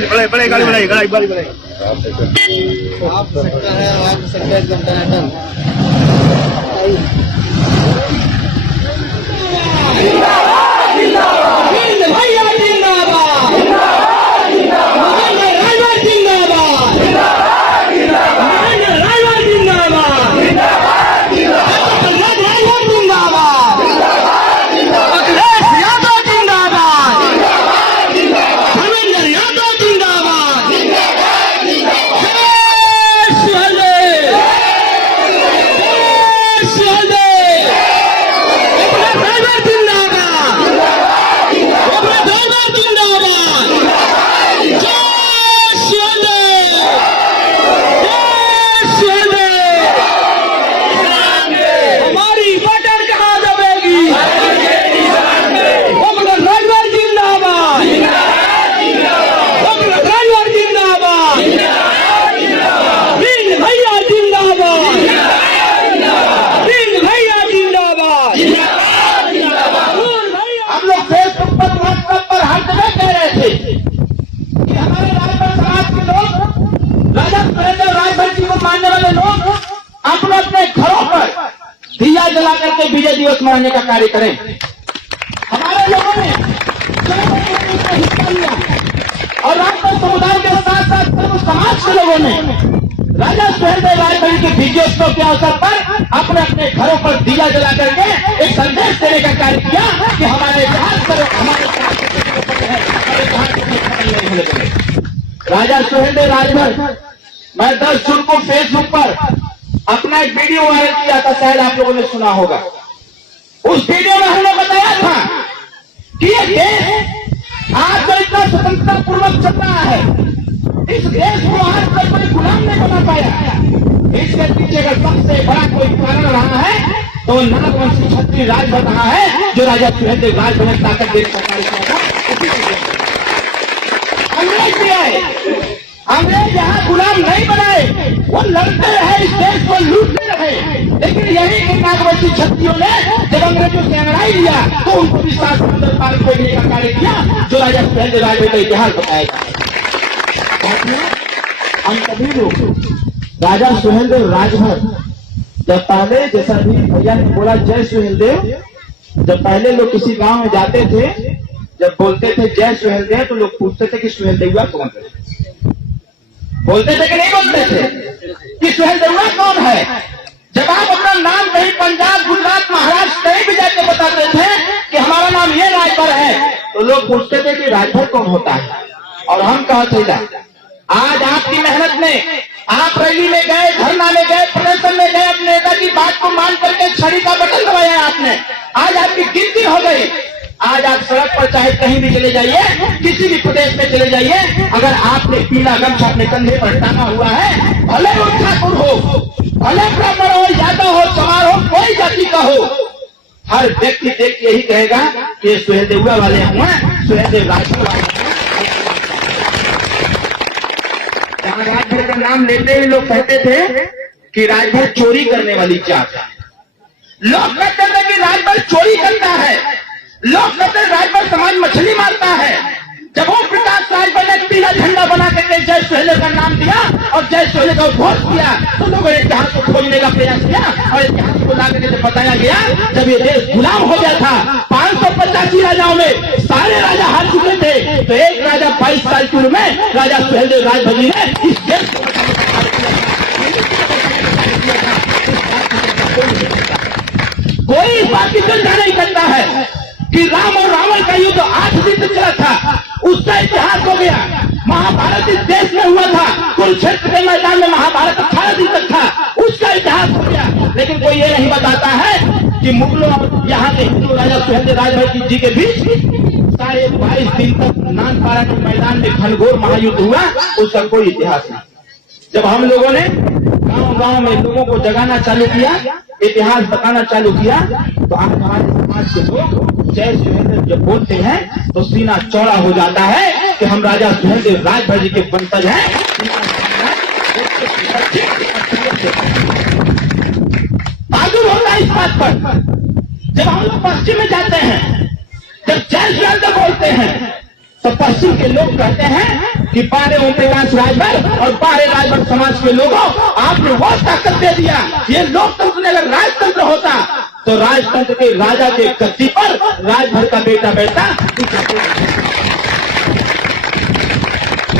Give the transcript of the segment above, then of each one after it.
बड़े बड़े गाड़ी बनाई गाड़ी बड़ी बनाई आप सकता है आप सकता है एकदम टनाटन दिया जला करके विजय दिवस मनाने का कार्य करें। हमारे लोगों ने हिस्सा लिया और राजपूत समुदाय के साथ साथ सर्व समाज के लोगों ने राजा सुहेलदेव रायभट्ट के विजयोत्सव के अवसर पर अपने अपने घरों पर दिया जला करके एक संदेश देने का कार्य किया कि हमारे इतिहास पर राजा सुहेलदेव राजभट्ट। मैं 10 जून को फेसबुक पर अपना एक वीडियो वायरल किया था, शायद आप लोगों ने सुना होगा। उस वीडियो में हमने बताया था कि ये देश आज जो इतना स्वतंत्रता पूर्वक चल रहा है, इस देश को आज तक कोई गुलाम नहीं बना पाया। इसके पीछे का सबसे बड़ा कोई कारण रहा है तो नागवंशी क्षत्रिय राज बन रहा है, जो राजा सुहेलदेव राजभट्ट ताकत देश सरकार अंग्रेज भी आए, अंग्रेज यहाँ गुलाम नहीं बनाए, वो लड़ते रहे, इस देश को लूटते रहे। लेकिन यही नागवंशी क्षत्रियों ने जब अंग्रेजों से लड़ाई लिया तो उनको भी साथ अंदर पार फेंकने का कार्य किया, जो राजा सुहेलदेव राजभट्ट का इतिहास बताएगा। हम सभी लोग राजा सुहेलदेव राजभट्ट जब पहले, जैसा भी भैया ने बोला जय सुहेलदेव, जब पहले लोग किसी गांव में जाते थे, जब बोलते थे जय सुहेलदेव तो लोग पूछते थे कि सुहेलदेव कौन है। बोलते थे कि नहीं बोलते थे कि सुहेलदेव कौन है। जब आप अपना नाम कहीं पंजाब, गुजरात, महाराष्ट्र कहीं भी जाके बताते थे कि हमारा नाम ये राजभट्ट है, तो लोग पूछते थे कि राजभट्ट कौन होता है। और हम कहते थे आज आपकी मेहनत में आप रैली में गए, धरना में गए, प्रदर्शन में गए, अपने नेता की बात को मान करके छड़ी का बटन दबाया आपने, आज आपकी गिनती हो गई। आज आप सड़क पर चाहे कहीं भी चले जाइए, किसी भी प्रदेश में चले जाइए, अगर आपने पीला गमछा अपने कंधे पर टांगा हुआ है, भले वो ठाकुर हो, भले ब्राह्मण हो, यादव हो, चमार हो, कोई जाति का हो, हर व्यक्ति देख यही कहेगा कि सुहेलदेव वाले हुए, सुहेलदेव राजभट्ट। राजभट्ट का नाम लेते ही लोग कहते थे कि राजभट्ट चोरी करने वाली जात है। लोग कहते थे कि राजभट्ट चोरी करता है, लोग कहते हैं राजभट्ट समाज मछली मारता है। जब ओम प्रकाश राजभट्ट ने पीला झंडा बना करके जय सुहेलदेव का नाम दिया और जय सुहेलदेव का उद्घोष किया, तो लोगों ने इतिहास को खोजने का प्रयास किया और इतिहास को ला करके जब बताया गया, जब ये देश गुलाम हो गया था, 585 राजाओं में सारे राजा हार चुके थे, तो एक राजा 22 साल की उम्र में राजा सुहेलदेव राजभट्ट जी ने इस देश को कोई इस बात की चिंता नहीं करता है कि राम और रावण का युद्ध 8 दिन तक चला था, उसका इतिहास हो गया। महाभारत इस देश में हुआ था, कुरुक्षेत्र के मैदान में महाभारत 18 दिन तक था, उसका इतिहास हो गया। लेकिन कोई ये नहीं बताता है कि मुगलों और यहाँ के हिंदू राजा सुहेलदेव राजभट्ट जी के बीच 22.5 दिन तक नानपारा के मैदान में घनघोर महायुद्ध हुआ, उसका कोई इतिहास नहीं। जब हम लोगों ने गांव-गांव में लोगों को जगाना चालू किया, इतिहास बताना चालू किया, तो आज हमारे समाज के लोग जय सुहेलदेव जब बोलते हैं तो सीना चौड़ा हो जाता है कि हम राजा सुहेलदेव राजभट्ट जी के वंशज हैं। बहादुर होता है इस बात पर। जब हम लोग पश्चिम में जाते हैं, जब जय सुहेलदेव बोलते हैं, तो पश्चिम के लोग कहते हैं कि पारे ओम प्रकाश राजभर और पारे राजभर समाज के लोगों, आपने वो ताकत दे दिया। ये लोकतंत्र में अगर राजतंत्र होता तो राजतंत्र के राजा के गद्दी पर राजभर का बेटा बैठता।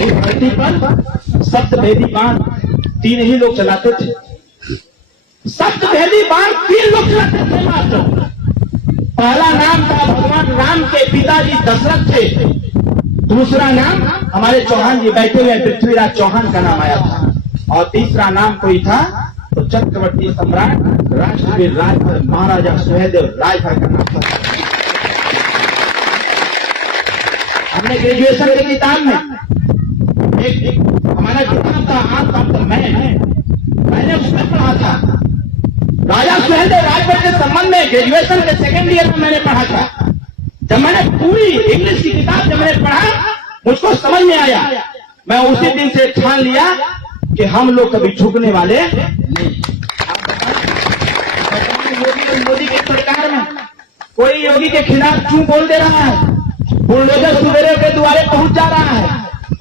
इस धरती पर सप्तभेदी बाण 3 ही लोग चलाते थे। सप्तभेदी बाण 3 लोग चलाते थे मात्र। पहला नाम था भगवान राम के पिताजी दशरथ थे। दूसरा नाम हमारे चौहान जी बैठे हुए पृथ्वीराज चौहान का नाम आया था। और तीसरा नाम कोई था तो चक्रवर्ती सम्राट राष्ट्रवीर राजभर महाराजा सुहेलदेव राजभर का नाम था। हमने ग्रेजुएशन की किताब में एक हमारा किताब था आर्ट ऑफ द मैन, मैंने उसमें पढ़ा था राजा सुहेलदेव राजभर के संबंध में। ग्रेजुएशन के सेकेंड ईयर में मैंने पढ़ा था। जब मैंने पूरी इंग्लिश की किताब जब मैंने पढ़ा, मुझको समझ में आया। मैं उसी दिन से ठान लिया कि हम लोग कभी झुकने वाले नहीं। मोदी की सरकार में कोई योगी के खिलाफ क्यों बोल दे रहा है? बुलडोजर सुबेरे के द्वारे पहुंच जा रहा है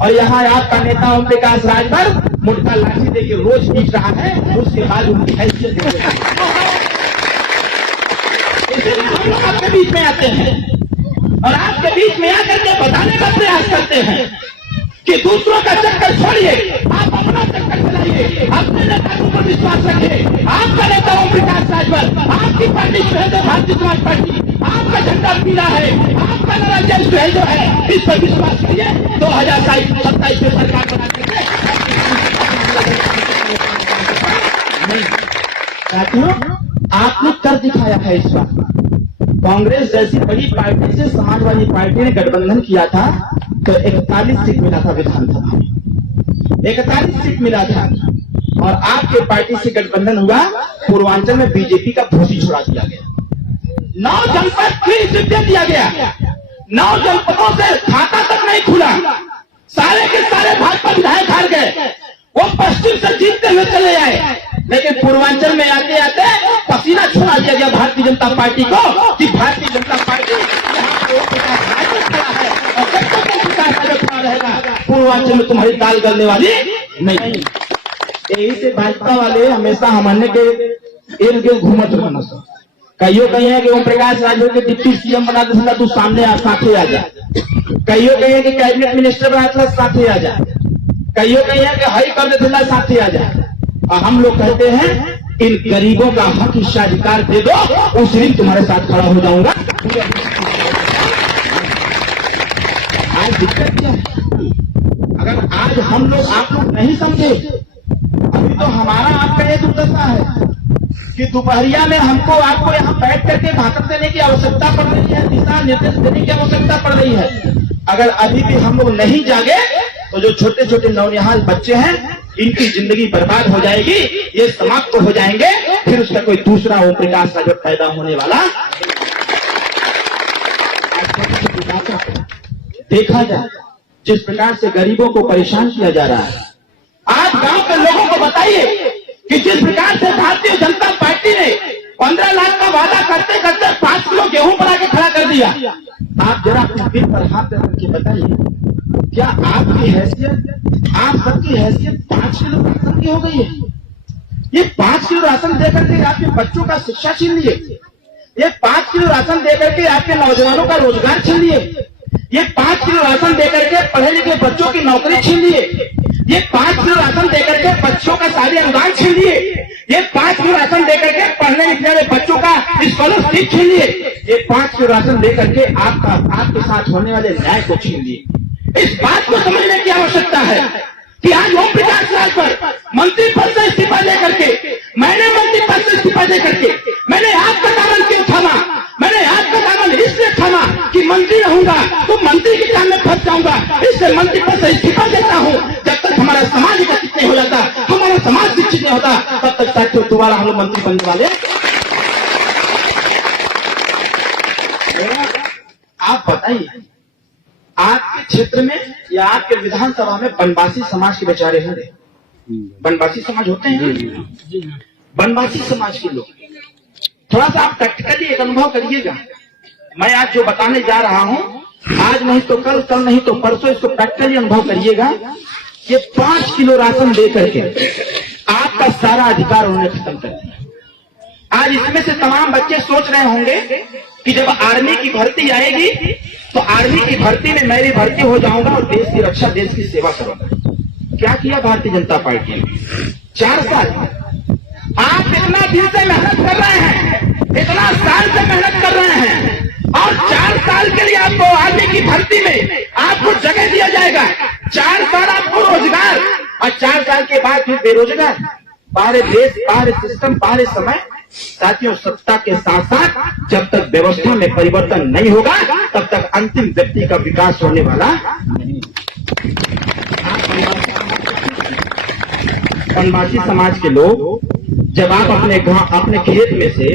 और यहाँ आपका नेता ओम प्रकाश राजभर मुर्गा लाठी देके रोज पीट रहा है। उसके बाद उनकी हैसियत दे रहा है। इसलिए हम लोग आपके बीच में आते हैं और आपके बीच में आकर के बताने का प्रयास करते हैं कि दूसरों का चक्कर छोड़िए, आप अपना चक्कर चलाइए, अपने नेता के ऊपर विश्वास रखिए। आपका नेता ओम प्रकाश राजभर, आपकी पार्टी सुहेलदेव भारतीय समाज पार्टी, आपका झंडा पीला है, आपका नारा जय सुहेलदेव है। इस पर विश्वास करिए। 2027 में सरकार बना सकते। साथियों, आपने कर दिखाया है इस बार। कांग्रेस जैसी बड़ी पार्टी से समाजवादी पार्टी ने गठबंधन किया था तो 41 सीट मिला था विधानसभा में, 41 सीट मिला था। और आपके पार्टी से गठबंधन हुआ, पूर्वांचल में बीजेपी का भूसी छुड़ा दिया गया। 9 जनपद की सीट दिया गया। 9 जनपदों से खाता तक नहीं खुला। सारे के सारे भाजपा विधायक हार गए। वो पश्चिम से जीतते हुए चले आए, लेकिन पूर्वांचल में आते आते पसीना छुड़ा दिया गया भारतीय जनता पार्टी को कि भारतीय जनता पार्टी रहेगा, पूर्वांचल में तुम्हारी दाल गलने वाली नहीं। यही से भाजपा वाले हमेशा हमने के इर्द गिर्द घूमत रहना। कईयों कही है कि ओम प्रकाश राजभर के डिप्टी सीएम बना दे, तू सामने साथे आ जा। कईयों कही है कि कैबिनेट मिनिस्टर बना दे, साथे आ जा। कईयों कही है कि हाई कर दे, साथे आ जा। और हम लोग कहते हैं इन गरीबों का हक हिस्साधिकार दे दो, उस दिन तुम्हारे साथ खड़ा हो जाऊंगा। आज दिक्कत क्या है? अगर आज हम लोग आप लोग नहीं समझे, अभी तो हमारा आपका ये दुर्दशा है कि दोपहरिया में हमको आपको यहाँ बैठ करके भाषण देने की आवश्यकता पड़ रही है, दिशा निर्देश देने की आवश्यकता पड़ रही है। अगर अभी भी हम लोग नहीं जागे तो जो छोटे छोटे नौनिहाल बच्चे हैं, इनकी जिंदगी बर्बाद हो जाएगी, ये समाप्त हो जाएंगे, फिर उसका कोई दूसरा ओम प्रकाश राजभर पैदा होने वाला। देखा जाए जिस प्रकार से गरीबों को परेशान किया जा रहा है, आज गांव के लोगों को बताइए कि जिस प्रकार से भारतीय जनता पार्टी ने 15 लाख का वादा करते करते 5 किलो गेहूं बना के खड़ा कर दिया। आप जरा अपने दिल पर हाथ रख के बताइए, क्या आपकी हैसियत, आप सबकी हैसियत 5 किलो राशन की हो गई है? ये 5 किलो राशन देकर के आपके बच्चों का शिक्षा छीन लिए, ये 5 किलो राशन देकर के आपके नौजवानों का रोजगार छीन लिए, ये 5 किलो राशन देकर के पढ़े लिखे बच्चों की नौकरी छीन लिए, ये 5 किलो राशन देकर के बच्चों का शादी अनुदान छीन लिए, ये 5 किलो राशन देकर के पढ़ने लिखने वाले बच्चों का स्कॉलरशिप छीन लिए, ये 5 किलो राशन देकर के आपके साथ होने वाले न्याय को छीन लिए। इस बात को समझने की आवश्यकता है कि आज ओम प्रकाश राजभर मंत्री पद से इस्तीफा देकर के, मैंने मंत्री पद से इस्तीफा देकर के, मैंने आपका दामन क्यों थामा? मैंने आपका दामन इसलिए थामा कि मंत्री रहूंगा तो मंत्री के काम में फंस जाऊंगा, इसलिए मंत्री पद से इस्तीफा देता हूं। जब तक हमारा समाज विकसित नहीं हो जाता, हमारा समाज शिक्षित नहीं होता, तब तक साथियों दोबारा हम लोग मंत्री बनने वाले। आप बताइए, आपके क्षेत्र में या आपके विधानसभा में बनवासी समाज के बेचारे होंगे? बनवासी समाज होते हैं, बनवासी समाज के लोग। थोड़ा सा आप प्रैक्टिकली एक अनुभव करिएगा। मैं आज जो बताने जा रहा हूं आज नहीं तो कल, कल नहीं तो परसों इसको प्रैक्टिकली अनुभव करिएगा। ये 5 किलो राशन दे करके आपका सारा अधिकार उन्होंने खत्म कर दिया। आज इसमें से तमाम बच्चे सोच रहे होंगे कि जब आर्मी की भर्ती आएगी तो आर्मी की भर्ती में मैं भी भर्ती हो जाऊंगा और देश की रक्षा, देश की सेवा करूंगा। क्या किया भारतीय जनता पार्टी ने? 4 साल आप इतना दिन से मेहनत कर रहे हैं, इतना साल से मेहनत कर रहे हैं, और 4 साल के लिए आपको आर्मी की भर्ती में आपको जगह दिया जाएगा। 4 साल आपको रोजगार, और 4 साल के बाद फिर बेरोजगार। बाहर देश, बाहर सिस्टम, बाहर समय। साथियों, सत्ता के साथ साथ जब तक व्यवस्था में परिवर्तन नहीं होगा तब तक अंतिम व्यक्ति का विकास होने वाला नहीं। वनवासी समाज के लोग, जब आप अपने खेत में से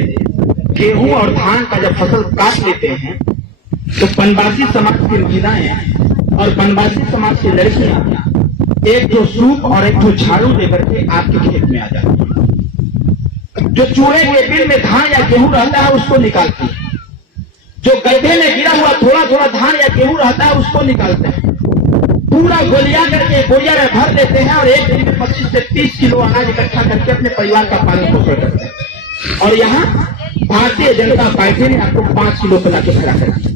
गेहूं और धान का जब फसल काट लेते हैं तो वनवासी समाज की महिलाएं और वनवासी समाज की लड़कियां एक जो सूप और एक जो झाड़ू लेकर के आपके खेत में आ जाती है। जो चूहे के बिल में धान या गेहूं रहता है उसको निकालती है, जो गड्ढे में गिरा हुआ थोड़ा थोड़ा धान या गेहूं रहता है उसको निकालते हैं, पूरा गोलिया करके बोरिया में भर देते हैं और एक दिन में 25 से 30 किलो अनाज इकट्ठा करके अपने परिवार का पालन पोषण करते हैं। और यहाँ भारतीय जनता पार्टी ने आपको 5 किलो बना के खड़ा कर दिया।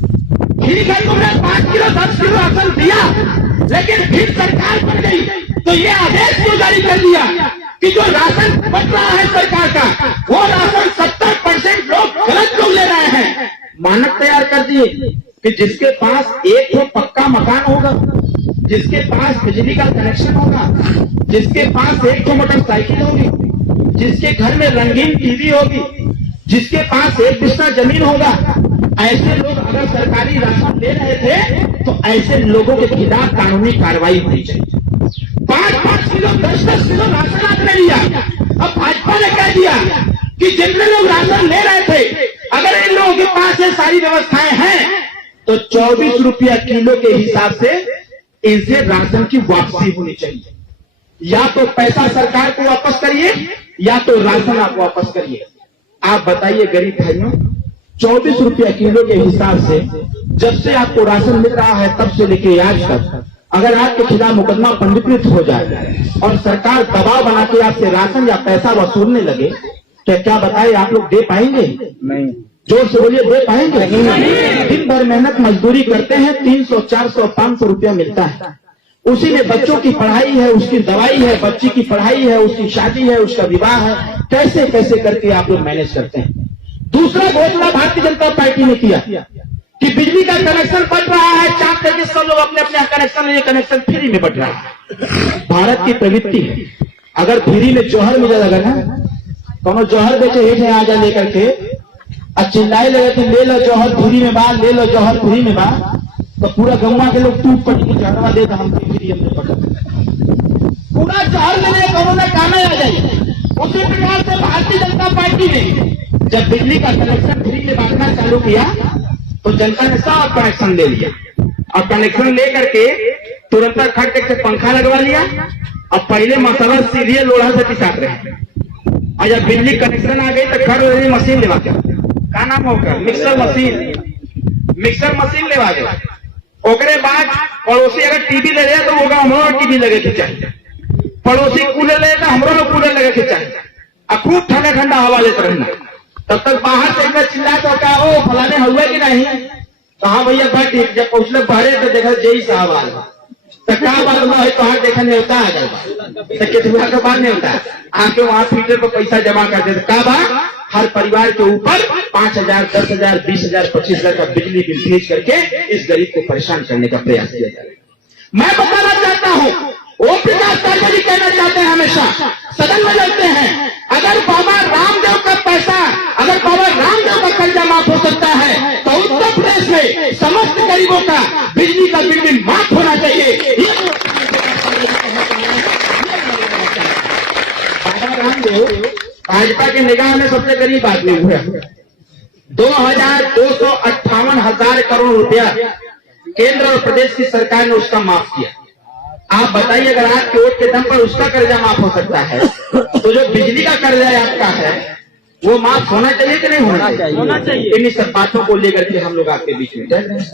ठीक है, तुमने 5 किलो 10 किलो राशन दिया, लेकिन फिर सरकार बन गई तो ये आदेश क्यों जारी कर दिया कि जो राशन बच रहा है सरकार का, वो राशन 70% लोग गलत लोग ले रहे हैं। मानक तैयार कर दिए कि जिसके पास एक तो पक्का मकान होगा, जिसके पास बिजली का कनेक्शन होगा, जिसके पास एक तो मोटरसाइकिल होगी, जिसके घर में रंगीन टीवी होगी, जिसके पास 1 बिस्सा जमीन होगा, ऐसे लोग अगर सरकारी राशन ले रहे थे तो ऐसे लोगों के खिलाफ कानूनी कार्रवाई होनी चाहिए। 5-5 किलो 10-10 किलो राशन आपने लिया। अब भाजपा ने कह दिया कि जितने लोग राशन ले रहे थे, अगर इन लोगों के पास ये सारी व्यवस्थाएं हैं तो 24 रुपया किलो के हिसाब से इनसे राशन की वापसी होनी चाहिए। या तो पैसा सरकार को वापस करिए या तो राशन आप वापस करिए। आप बताइए गरीब भाइयों, 24 रुपया किलो के हिसाब से जब से आपको राशन मिल रहा है तब से लेके आज तक अगर आपके खिलाफ मुकदमा पंजीकृत हो जाए और सरकार दबाव बना के आपसे राशन या पैसा वसूलने लगे तो क्या बताए आप लोग दे पाएंगे? नहीं। जोर से बोलिए, दे पाएंगे? नहीं। दिन भर मेहनत मजदूरी करते हैं, 300, 400, 500 रुपया मिलता है। उसी में बच्चों की पढ़ाई है, उसकी दवाई है, बच्ची की पढ़ाई है, उसकी शादी है, उसका विवाह है, कैसे कैसे करके आप लोग मैनेज करते हैं। दूसरा घोषणा भारतीय जनता पार्टी ने किया कि बिजली का कनेक्शन बट रहा है, चाप करके सब लोग अपने अपने कनेक्शन ले, कनेक्शन फ्री में बट रहा है। भारत की प्रवृत्ति है, अगर फ्री में जौहर मिले लगा ना, दोनों जौहर बेचे हेठे आ जा लेकर के और चिल्लाए लगे कि ले लो जौहर फ्री में बा, ले लो जौहर फ्री में बा, तो पूरा गंगा के लोग टूट पट के चढ़वा देगा हम फ्री हमने पकड़ पूरा जौहर लेने दोनों में काम आ जाए। उसी प्रकार से भारतीय जनता पार्टी ने जब बिजली का कनेक्शन फ्री में बांटना चालू किया तो जनता ने सब कनेक्शन ले लिया और कनेक्शन ले करके तुरंत खट से पंखा लगवा लिया और पहले मसाला सीधे लोढ़ा से पिसाते रहे। और जब बिजली कनेक्शन आ गई तो घर वाली मशीन लेवा के, क्या नाम होगा, मिक्सर मशीन लेवा गया। ओकरे बाद पड़ोसी अगर टीवी ले रहे तो होगा हमारा टीवी लगे के चाहिए, पड़ोसी कूलर ले तो हमारा कूलर लगे के चाहिए, और खूब ठंडा ठंडा हवा लेते रहना। तब तक बाहर से इतना चिल्लाए तो क्या ओ फलाने हुए कि नहीं, तो हाँ भैया बैठ, जब पहुंचले बहरे तो देखा जय साहब आ तो क्या बात है, तो हाथ देखा नहीं होता आ जाएगा तो कितना का बात नहीं होता, आके वहां ट्विटर पर पैसा जमा कर देते। क्या बात, हर परिवार के ऊपर 5,000, 10,000, 20,000, 25,000 का बिजली बिल भेज करके इस गरीब को परेशान करने का प्रयास किया जाए। मैं बताना चाहता हूँ, ओम प्रकाश जी कहना चाहते हैं, हमेशा सदन में लड़ते हैं, अगर बाबा रामदेव का पैसा, अगर बाबा रामदेव का कर्जा माफ हो सकता है तो उत्तर प्रदेश में समस्त गरीबों का बिजली का बिल भी माफ होना चाहिए। बाबा रामदेव भाजपा की निगाह में सबसे गरीब आदमी हुए। 2,258,000 करोड़ रुपया केंद्र और प्रदेश की सरकार ने उसका माफ किया। आप बताइए, अगर आपके वोट के दम पर उसका कर्जा माफ हो सकता है तो जो बिजली का कर्जा आपका है वो माफ होना चाहिए कि नहीं होना चाहिए? इन्हीं सब बातों को लेकर के हम लोग आपके बीच में चल रहे हैं।